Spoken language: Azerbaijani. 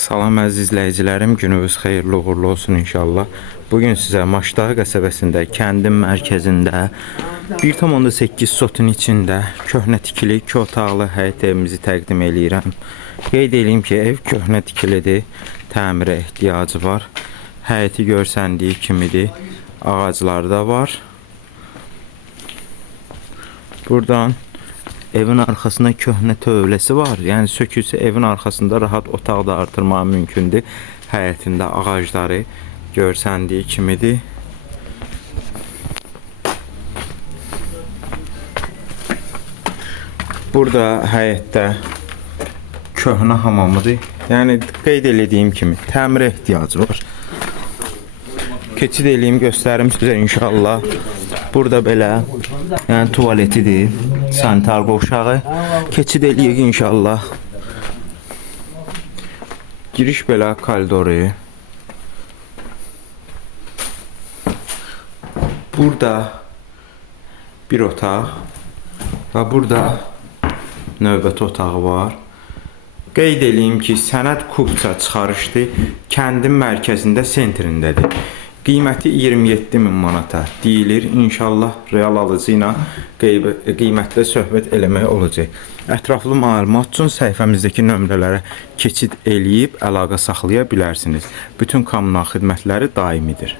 Salam əziz izləyicilərim, gününüz xeyirli uğurlu olsun inşallah. Bugün sizə Maşdağı qəsəbəsində, kəndin mərkəzində 1,8 sotun içində köhnə tikili, 2 otaqlı həyət evimizi təqdim eləyirəm. Qeyd edeyim ki, ev köhnə tikilidir, təmirə ehtiyacı var. Həyəti görsəndiyi kimidir, ağacları da var. Buradan evin arxasında köhnə tövləsi var. Yəni sökülsə evin arxasında rahat otaq da artırmaq mümkündür. Həyətində ağacları görsəndiyi kimidir. Burada həyətdə köhnə hamamıdır. Yəni qeyd etdiyim kimi təmirə ehtiyacı var. Keçid eləyim, göstərim sizə inşallah. Burada belə, yəni tuvaletidir, sanitar qovşağı. Keçid eləyək inşallah. Giriş belə koridoru. Burada bir otaq və burada növbəti otağı var. Qeyd eləyim ki, sənəd kubça çıxarışdır, kəndin mərkəzində, sentrindədir. Qiyməti 27.000 manata deyilir. İnşallah real alıcı ilə qiymətlə söhbət eləmək olacaq. Ətraflı məlumat üçün səhifəmizdəki nömrələrə keçid eləyib əlaqə saxlaya bilərsiniz. Bütün kommunal xidmətləri daimidir.